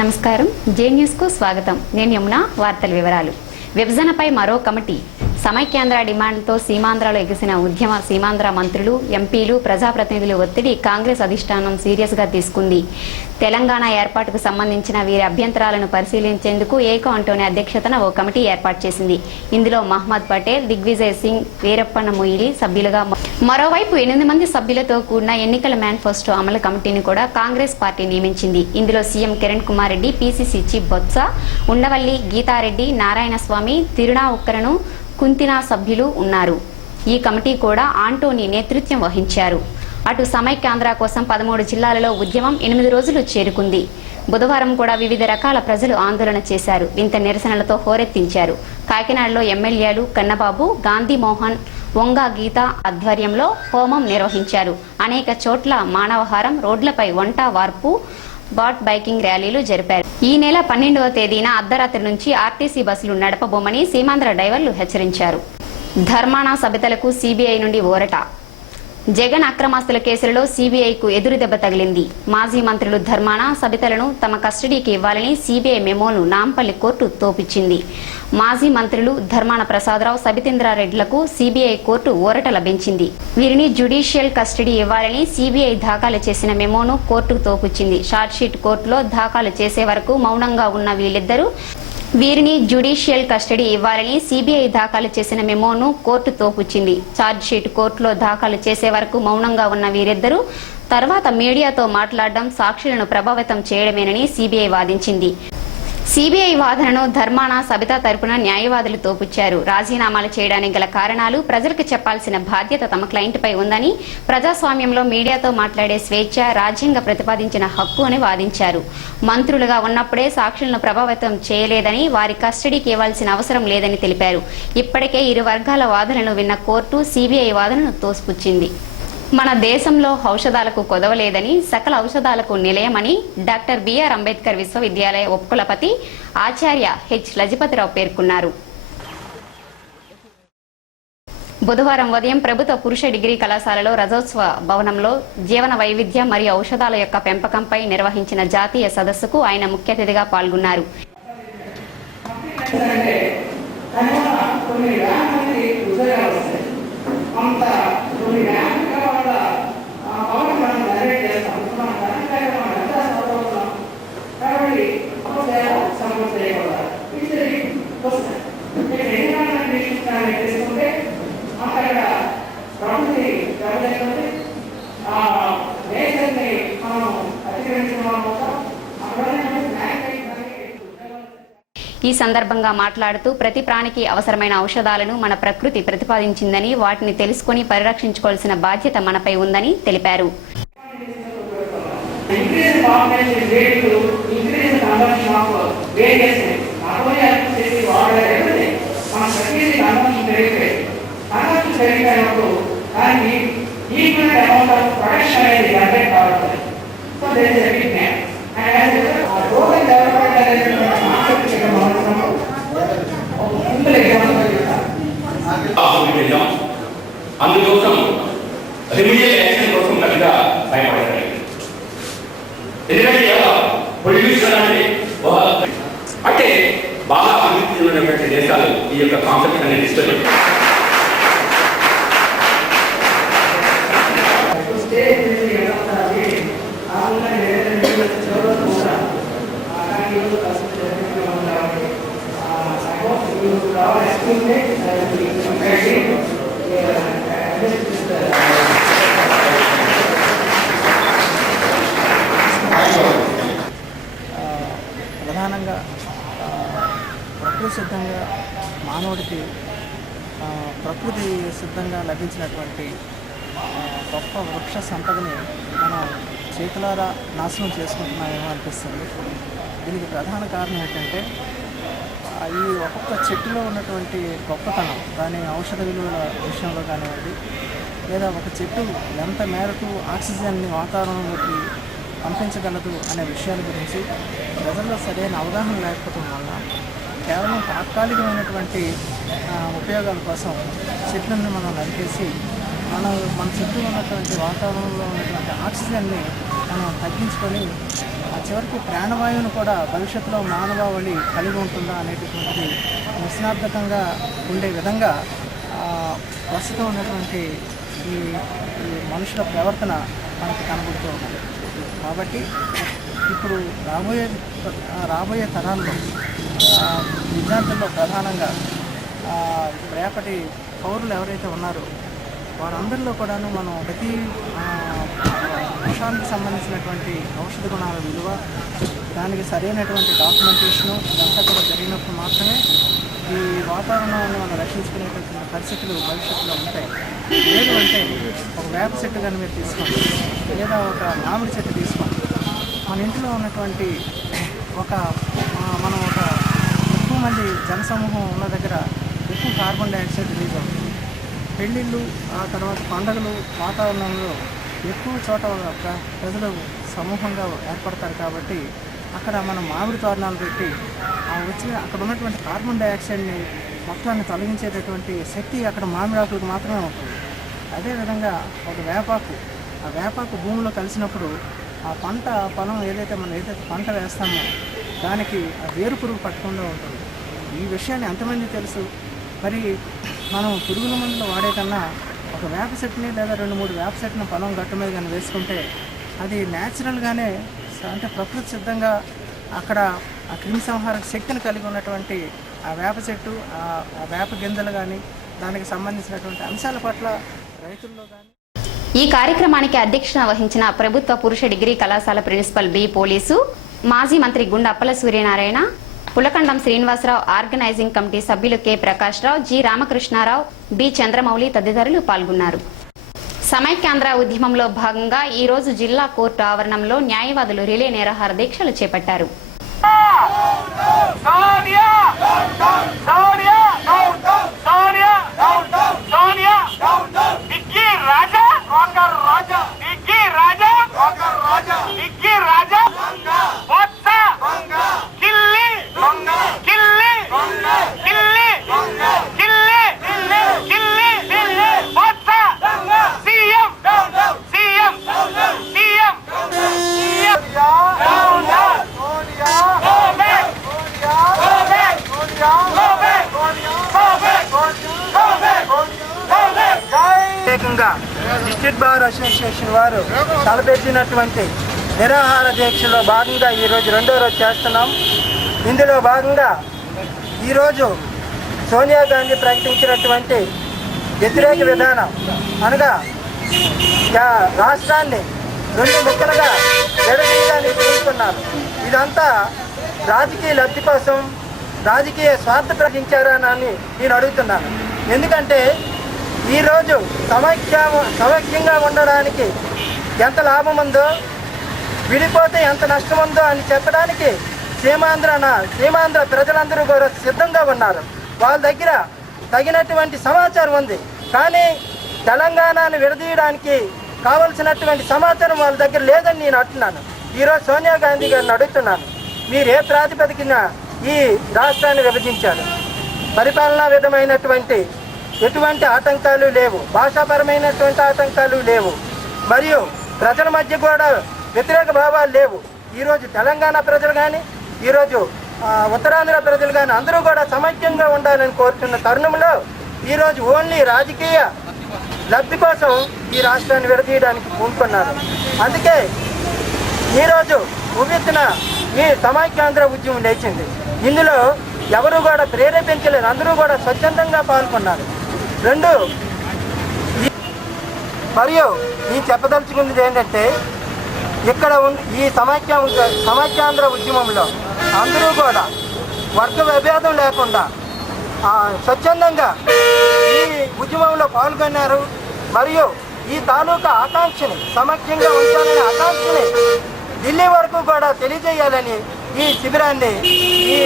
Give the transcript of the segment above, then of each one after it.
నమస్కారం, జే న్యూస్ కు స్వాగతం. నేను యమున. వార్తల వివరాలు. విభజనపై మరో కమిటీ. సమైక్యాంధ్ర డిమాండ్తో సీమాంధ్రలో ఎగిసిన ఉద్యమ సీమాంధ్ర మంత్రులు, ఎంపీలు, ప్రజాప్రతినిధులు ఒత్తిడి కాంగ్రెస్ అధిష్టానం సీరియస్గా తీసుకుంది. తెలంగాణ ఏర్పాటుకు సంబంధించిన వీరి అభ్యంతరాలను పరిశీలించేందుకు ఏకో అంటోని అధ్యక్షతన ఓ కమిటీ ఏర్పాటు చేసింది. ఇందులో మహమ్మద్ పటేల్, దిగ్విజయ్ సింగ్, వీరప్పన్న మొయిలీ సభ్యులుగా, మరోవైపు 8 మంది సభ్యులతో కూడిన ఎన్నికల మేనిఫెస్టో అమలు కమిటీని కూడా కాంగ్రెస్ పార్టీ నియమించింది. ఇందులో CM Kiran Kumar Reddy, PCC chief Botsa, Undavalli, Geetha Reddy, Narayanaswamy, Thirunavukkarasu, కుంతినా సభ్యులు ఉన్నారు. ఈ కమిటీ కూడా ఆంటోనీ నేతృత్వం వహించారు. అటు సమైక్యాంధ్ర కోసం 13 జిల్లాలలో ఉద్యమం 8 రోజులు చేరుకుంది. బుధవారం కూడా వివిధ రకాల ప్రజలు ఆందోళన చేశారు. వింత నిరసనలతో హోరెత్తించారు. కాకినాడలో ఎమ్మెల్యేలు కన్నబాబు, గాంధీ మోహన్, వంగా గీత ఆధ్వర్యంలో హోమం నిర్వహించారు. అనేక చోట్ల మానవహారం, రోడ్లపై వంట వార్పు, బాట్ బైకింగ్ ర్యాలీలు జరిపారు. ఈ నెల 12వ తేదీన అర్ధరాత్రి నుంచి ఆర్టీసీ బస్సులు నడపబోమని సీమాంధ్ర డ్రైవర్లు హెచ్చరించారు. ధర్మాన సబితలకు సీబీఐ నుండి ఊరట. జగన్ అక్రమాస్తుల కేసులలో సీబీఐకు ఎదురు దెబ్బ తగిలింది. మాజీ మంత్రులు ధర్మాన, సబితలను తమ కస్టడీకి ఇవ్వాలని సీబీఐ మెమోను నాంపల్లి కోర్టు తోపిచ్చింది. మాజీ మంత్రులు ధర్మాన ప్రసాదరావు, సబితేంద్రారెడ్డిలకు సీబీఐ కోర్టు ఊరట లభించింది. వీరిని జ్యుడిషియల్ కస్టడీ ఇవ్వాలని సీబీఐ దాఖలు చేసిన మెమోను కోర్టు తోపిచ్చింది. ఛార్జ్షీట్ కోర్టులో దాఖలు చేసే వరకు మౌనంగా ఉన్న వీరిని జ్యుడిషియల్ కస్టడీ ఇవ్వాలని సీబీఐ దాఖలు చేసిన మెమోను కోర్టు తోపుచ్చింది. ఛార్జ్షీట్ కోర్టులో దాఖలు చేసే వరకు మౌనంగా ఉన్న వీరిద్దరూ తర్వాత మీడియాతో మాట్లాడడం సాక్షులను ప్రభావితం చేయడమేనని సీబీఐ వాదించింది. సీబీఐ వాదనను ధర్మాన, సబిత తరపున న్యాయవాదులు తోపుచ్చారు. రాజీనామాలు చేయడానికి గల కారణాలు, ప్రజలకు చెప్పాల్సిన బాధ్యత తమ క్లయింట్పై ఉందని, ప్రజాస్వామ్యంలో మీడియాతో మాట్లాడే స్వేచ్ఛ రాజ్యాంగ ప్రతిపాదించిన హక్కు అని వాదించారు. మంత్రులుగా ఉన్నప్పుడే సాక్షులను ప్రభావితం చేయలేదని, వారి కస్టడీకి ఇవ్వాల్సిన అవసరం లేదని తెలిపారు. ఇప్పటికే ఇరు వర్గాల వాదనలు విన్న కోర్టు సీబీఐ వాదనను తోసిపుచ్చింది. మన దేశంలో ఔషధాలకు కొదవలేదని, సకల ఔషధాలకు నిలయమని డాక్టర్ బిఆర్ అంబేద్కర్ విశ్వవిద్యాలయ ఉపకులపతి ఆచార్య హెచ్ లజపతిరావు పేర్కొన్నారు. బుధవారం ఉదయం ప్రభుత్వ పురుష డిగ్రీ కళాశాలలో రజోత్సవ భవనంలో జీవన వైవిధ్యం మరియు ఔషధాల యొక్క పెంపకంపై నిర్వహించిన జాతీయ సదస్సుకు ఆయన ముఖ్య అతిథిగా పాల్గొన్నారు. ఈ సందర్భంగా మాట్లాడుతూ ప్రతి ప్రాణికి అవసరమైన ఔషధాలను మన ప్రకృతి ప్రతిపాదించిందని, వాటిని తెలుసుకుని పరిరక్షించుకోవాల్సిన బాధ్యత మనపై ఉందని తెలిపారు. అందుకోసం రెమిడియల్ యాక్షన్ కోసం పెద్దగా భయపడతారు. ఎందుకంటే పొల్యూషన్ అంటే బాగా అభివృద్ధి చెందినటువంటి దేశాలు ఈ యొక్క కాన్సెప్ట్ అనేది ఇష్టం. ప్రధానంగా ప్రకృతి సిద్ధంగా మానవుడికి ప్రకృతి సిద్ధంగా లభించినటువంటి గొప్ప వృక్ష సంపదని మనం చేతులారా నాశనం చేసుకుంటున్నామేమో అనిపిస్తుంది. దీనికి ప్రధాన కారణం ఏంటంటే ఈ ఒక్కొక్క చెట్టులో ఉన్నటువంటి గొప్పతనం, దాని ఔషధ విలువల విషయంలో కానివ్వండి, లేదా ఒక చెట్టు ఎంత మేరకు ఆక్సిజన్ని వాతావరణంలోకి పంపించగలదు అనే విషయాల గురించి ప్రజల్లో సరైన అవగాహన లేకపోవడం వల్ల కేవలం తాత్కాలికమైనటువంటి ఉపయోగాల కోసం చెట్లను మనం నరికేసి మన చుట్టూ ఉన్నటువంటి వాతావరణంలో ఉన్నటువంటి ఆక్సిజన్ని మనం తగ్గించుకొని చివరికి ప్రాణవాయువును కూడా భవిష్యత్తులో మానవాళి కలిగి ఉంటుందా అనేటటువంటిది నిష్ణార్థకంగా ఉండే విధంగా ప్రస్తుతం ఉన్నటువంటి ఈ మనుషుల ప్రవర్తన మనకు కనబడుతూ ఉన్నది. కాబట్టి ఇప్పుడు రాబోయే తరాల్లో విద్యార్థుల్లో ప్రధానంగా రేపటి పౌరులు ఎవరైతే ఉన్నారో వారందరిలో కూడాను మనం ప్రతి అంశానికి సంబంధించినటువంటి ఔషధ గుణాల విలువ, దానికి సరైనటువంటి డాక్యుమెంటేషను ఇదంతా కూడా జరిగినప్పుడు మాత్రమే ఈ వాతావరణాన్ని మనం రక్షించుకునేటటువంటి పరిస్థితులు భవిష్యత్తులో ఉంటాయి. లేదు అంటే ఒక వేప చెట్టు కానీ మీరు తీసుకోండి, లేదా ఒక మామిడి చెట్టు తీసుకోండి. మన ఇంట్లో ఉన్నటువంటి మనం ఎక్కువ మంది జనసమూహం ఉన్న దగ్గర ఎక్కువ కార్బన్ డైఆక్సైడ్ రిలీజ్ అవుతుంది. పెళ్ళిళ్ళు, ఆ తర్వాత పండుగలు వాతావరణంలో ఎక్కువ చోట ప్రజలు సమూహంగా ఏర్పడతారు. కాబట్టి అక్కడ మనం మామిడి తోరణాలు పెట్టి అక్కడ ఉన్నటువంటి కార్బన్ డైఆక్సైడ్ని మొత్తాన్ని తొలగించేటటువంటి శక్తి అక్కడ మామిడాకులకు మాత్రమే ఉంటుంది. అదేవిధంగా ఒక వేపాకు భూమిలో కలిసినప్పుడు ఆ పొలం ఏదైతే పంట వేస్తామో దానికి ఆ వేరు పురుగు పట్టకుండా ఉంటుంది. ఈ విషయాన్ని ఎంతమంది తెలుసు? మరి మనం పురుగుల మందులు వాడే కన్నా ఒక వేప చెట్టుని లేదా 2-3 వేప చెట్టుని పొలం గట్టు మీద కానీ వేసుకుంటే అది న్యాచురల్గానే, అంటే ప్రకృతి సిద్ధంగా అక్కడ ఆ క్రిమి సంహారక శక్తిని కలిగి ఉన్నటువంటి ఆ వేప చెట్టు, ఆ వేప గింజలు కానీ దానికి సంబంధించినటువంటి అంశాల పట్ల రైతుల్లో కానీ. ఈ కార్యక్రమానికి అధ్యక్షత వహించిన ప్రభుత్వ పురుష డిగ్రీ కళాశాల ప్రిన్సిపల్ బి పోలీసు, మాజీ మంత్రి గుండా అప్పల సూర్యనారాయణ, పులకండం శ్రీనివాసరావు, ఆర్గనైజింగ్ కమిటీ సభ్యులు కె ప్రకాష్ రావు, జి రామకృష్ణారావు, బి చంద్రమౌళి తదితరులు పాల్గొన్నారు. సమైక్యాంధ్ర ఉద్యమంలో భాగంగా ఈ రోజు జిల్లా కోర్టు ఆవరణంలో న్యాయవాదులు రిలే నిరాహార దీక్షలు చేపట్టారు. డిస్ట్రిక్ట్ బార్ అసోసియేషన్ వారు తలపెట్టినటువంటి నిరాహార దీక్షలో భాగంగా ఈరోజు 2వ రోజు చేస్తున్నాం. ఇందులో భాగంగా ఈరోజు సోనియా గాంధీ ప్రకటించినటువంటి వ్యతిరేక విధానం అనగా రాష్ట్రాన్ని 2 ముక్కలుగా విడదీయడానికి చూస్తున్నారు. ఇదంతా రాజకీయ లబ్ధి కోసం, రాజకీయ స్వార్థ ప్రకటించారని నేను అడుగుతున్నాను. ఎందుకంటే ఈరోజు సమైక్యంగా ఉండడానికి ఎంత లాభం ఉందో, విడిపోతే ఎంత నష్టం ఉందో అని చెప్పడానికి సీమాంధ్ర ప్రజలందరూ కూడా సిద్ధంగా ఉన్నారు. వాళ్ళ దగ్గర తగినటువంటి సమాచారం ఉంది. కానీ తెలంగాణను విడదీయడానికి కావలసినటువంటి సమాచారం వాళ్ళ దగ్గర లేదని నేను అంటున్నాను. ఈరోజు సోనియా గాంధీ గారిని అడుగుతున్నాను, మీరు ఏ ప్రాతిపదికన ఈ రాష్ట్రాన్ని విభజించారు? పరిపాలనా విధమైనటువంటి ఎటువంటి ఆటంకాలు లేవు, భాషాపరమైనటువంటి ఆటంకాలు లేవు, మరియు ప్రజల మధ్య కూడా వ్యతిరేక భావాలు లేవు. ఈరోజు తెలంగాణ ప్రజలు కానీ, ఈరోజు ఉత్తరాంధ్ర ప్రజలు కానీ అందరూ కూడా సమైక్యంగా ఉండాలని కోరుతున్న తరుణంలో ఈరోజు ఓన్లీ రాజకీయ లబ్ధి కోసం ఈ రాష్ట్రాన్ని విడదీయడానికి పూనుకున్నారు. అందుకే ఈరోజు ఉవ్వెత్తున ఈ సమైక్యాంధ్ర ఉద్యమం లేచింది. ఇందులో ఎవరు కూడా ప్రేరేపించలేదు, అందరూ కూడా స్వచ్ఛందంగా పాల్గొన్నారు. 2 మరియు ఈ చెప్పదలుచుకున్నది ఏంటంటే, ఇక్కడ ఈ సమైక్యాంధ్ర ఉద్యమంలో అందరూ కూడా వర్గ విభేదం లేకుండా స్వచ్ఛందంగా ఈ ఉద్యమంలో పాల్గొన్నారు. మరియు ఈ తాలూకా ఆకాంక్షని, సమైక్యంగా ఉంచాలనే ఆకాంక్షని ఢిల్లీ వరకు కూడా తెలియజేయాలని ఈ శిబిరాన్ని ఈ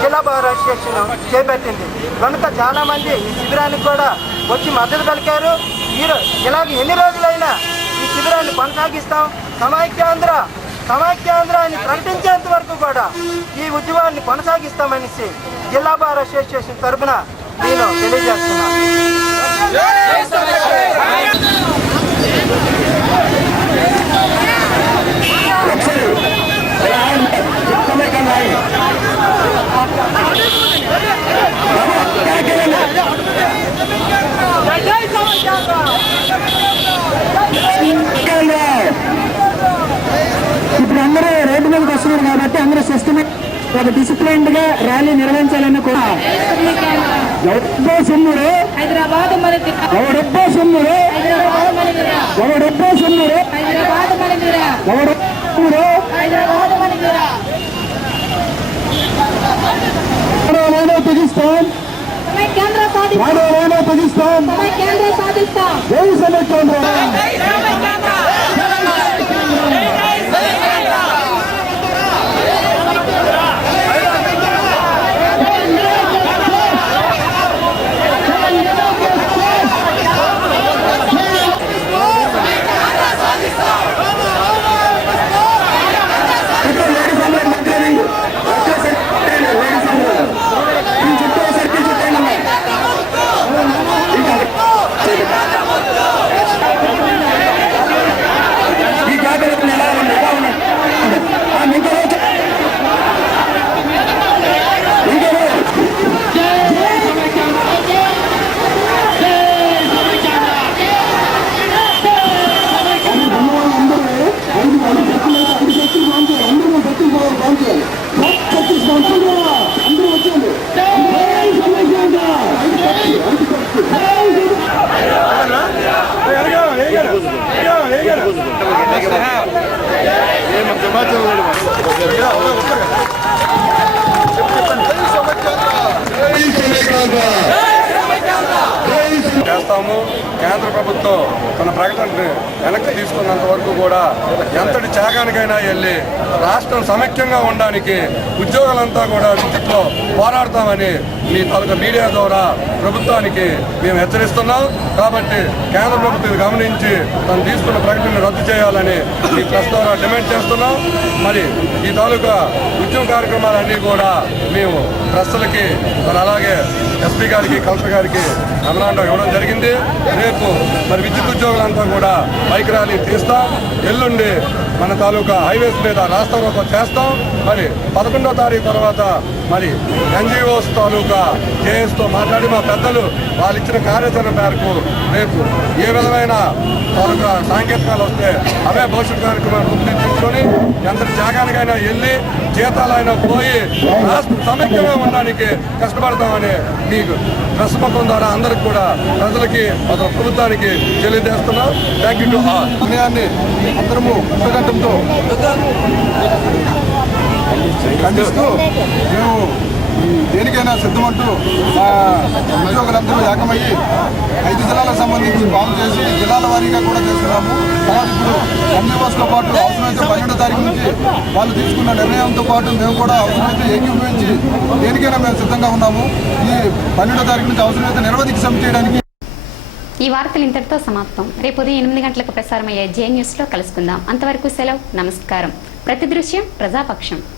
జిల్లా బార్ అసోసియేషన్ చేపట్టింది. కనుక చాలామంది ఈ శిబిరానికి కూడా వచ్చి మద్దతు పలికారు. ఇలాగ ఎన్ని రోజులైనా ఈ శిబిరాన్ని కొనసాగిస్తాం. సమైక్యాంధ్ర అని ప్రకటించేంత వరకు కూడా ఈ ఉద్యమాన్ని కొనసాగిస్తామనేసి జిల్లా బార్ అసోసియేషన్ తరఫున నేను తెలియజేస్తున్నాను. ఇప్పుడు అందరూ రోడ్డు మీదకి వస్తున్నారు కాబట్టి అందరూ సిస్టమేట్ ఒక డిసిప్లైన్డ్ గా ర్యాలీ నిర్వహించాలని కూడా ఎవరొబ్బో సొమ్మురు ఎవరొబ్బో సొమ్మురు ఎవరొబ్బో సొమ్మురు ఎవరొబ్బో పాకిస్తాన్ పాకిస్తాన్ జై సమైక్యాంధ్ర చేస్తాము. కేంద్ర ప్రభుత్వం తన ప్రకటనని వెనక్కి తీసుకున్నంత వరకు కూడా ఎంతటి త్యాగానికైనా వెళ్ళి రాష్ట్రం సమైక్యంగా ఉండడానికి ఉద్యోగులంతా కూడా విద్యుత్లో పోరాడతామని మీ తాలూకా మీడియా ద్వారా ప్రభుత్వానికి మేము హెచ్చరిస్తున్నాం. కాబట్టి కేంద్ర ప్రభుత్వం గమనించి తను తీసుకున్న ప్రకటనను రద్దు చేయాలని ఈ ప్రెస్ ద్వారా డిమాండ్ చేస్తున్నాం. మరి ఈ తాలూకా ఉద్యమ కార్యక్రమాలన్నీ కూడా మేము ప్రెస్లకి మరి అలాగే ఎస్పీ గారికి కలెక్టర్ గారికి మెమరాండం ఇవ్వడం జరిగింది. రేపు మరి విద్యుత్ ఉద్యోగులంతా కూడా బైక్ ర్యాలీ తీస్తాం. ఎల్లుండి మన తాలూకా హైవేస్ మీద రాస్తారోకో చేస్తాం. మరి 11వ తారీఖు తర్వాత మరి ఎన్జిఓస్ తాలూకా జేఎస్తో మాట్లాడి మా పెద్దలు వాళ్ళు ఇచ్చిన కార్యాచరణ మేరకు రేపు ఏ విధమైన తాలూకా సాంకేతికాలు వస్తే అవే భవిష్యత్ కార్యక్రమాన్ని గుర్తించుకొని ఎంత త్యాగానికైనా వెళ్ళి జీతాలైనా పోయి రాష్ట్ర సమైక్యంగా ఉండడానికి కష్టపడతామని మీకు ప్రెస్ ముఖం ద్వారా అందరికి కూడా ప్రజలకి ప్రభుత్వానికి తెలియజేస్తున్నాం. Thank you to all. సమయాన్ని అందరము ఉపగంటంతో ఖండిస్తూ మేము దేనికైనా సిద్ధమంటూ ఉద్యోగులందరూ ఏకమయ్యి 5 జిల్లాలకు సంబంధించి ఫామ్ చేసి జిల్లాల వారీగా కూడా చేస్తున్నాము. తర్వాత ఇప్పుడు ఎన్జిఓస్తో పాటు అవసరమైతే 12వ తారీఖు నుంచి వాళ్ళు తీసుకున్న నిర్ణయంతో పాటు మేము కూడా అవసరమైతే ఏకీభవించి దేనికైనా మేము సిద్ధంగా ఉన్నాము. ఈ 12వ తారీఖు నుంచి అవసరమైతే నిరవధిక సమ్మె చేయడానికి. ఈ వార్తలు ఇంతటితో సమాప్తం. రేపు ఉదయం 8 గంటలకు ప్రసారమయ్యే జే న్యూస్లో కలుసుకుందాం. అంతవరకు సెలవు. నమస్కారం. ప్రతి దృశ్యం ప్రజాపక్షం.